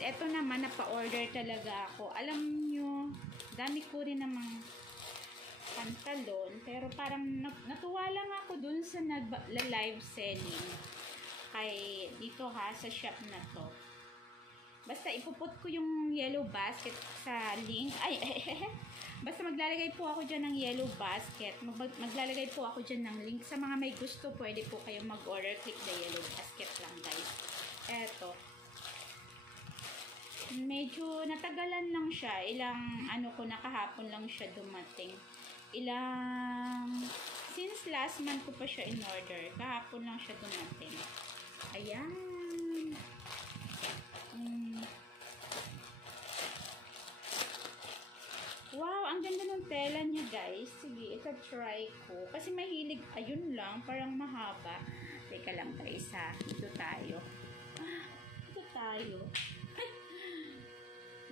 eto naman, napa-order talaga ako. Alam nyo, dami ko rin namang pantalon. Pero parang natuwa lang ako dun sa nag-live selling. Kay dito ha, sa shop na to. Basta ipuput ko yung yellow basket sa link. Ay, basta maglalagay po ako dyan ng yellow basket. Maglalagay po ako dyan ng link. Sa mga may gusto, pwede po kayong mag-order. Click the yellow basket lang, guys. Eto. Medyo natagalan lang siya. Ilang, nakahapon lang siya dumating. Since last month ko pa siya in-order. Kahapon lang siya dumating. Ayan. Wow, ang ganda ng tela niya, guys. Sige, ita-try ko. Kasi mahilig, ayun lang, parang mahaba. Teka lang, guys, ha. Ito tayo.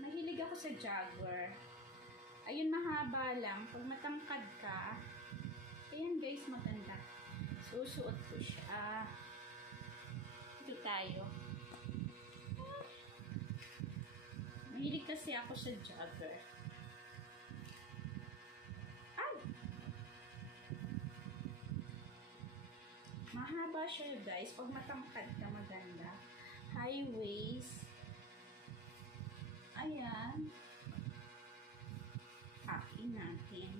Mahilig ako sa jogger. Ayun, mahaba lang. Pag matangkad ka, ayan, guys, maganda. Susuot ko siya. Ito tayo. Mahilig kasi ako sa jogger. Mahaba siya, guys. Pag matangkad ka, maganda. High waist. Ayan. Akin natin.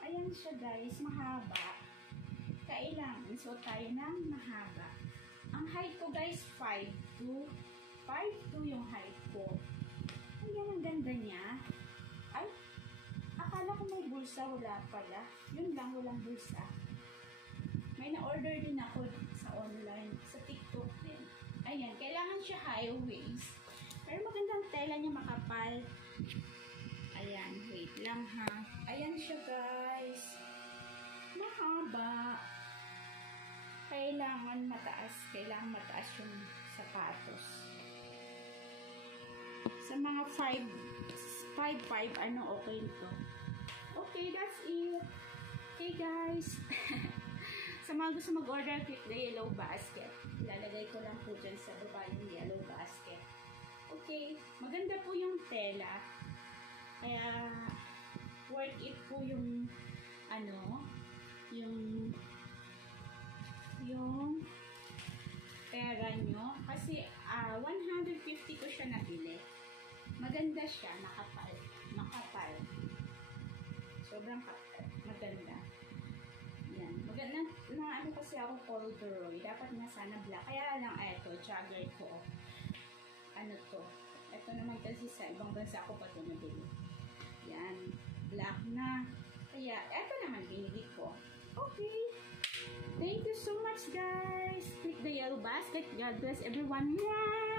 Ayan siya, guys. Mahaba. Kailangan. So, tayo ng mahaba. Ang height ko, guys, 5'2". 5'2" yung height ko. Ayan, ang ganda niya. Ay, akala ko may bulsa. Wala pala. Yun lang, walang bulsa. May na-order din ako sa online, sa TikTok din. Ayan, kailangan siya high waist. Pero magandang tela niya, makapal. Ayan, wait lang ha. Ayan siya, guys. Mahaba. Kailangan mataas yung sapatos. Sa mga 5'5", okay ito. Okay, that's it. Okay, guys. Sa mga gusto mag-order, click the yellow basket. Ilalagay ko lang po dyan sa baba yung yellow basket. Okay, maganda po yung tela. Kaya, worth it po yung, yung pera nyo. Kasi, 150 ko siya nabili. Maganda siya, makapal. Sobrang maganda. Yan. Maganda na kasi ako corduroy. Dapat nga sana black. Kaya lang, eto, jogger ko. Ito naman kasi sa ibang bansa ako pa ito nabili. Yan. Black na. Kaya, eto naman binili ko. Okay. Thank you so much, guys. Click the yellow basket. God bless everyone. Mwah!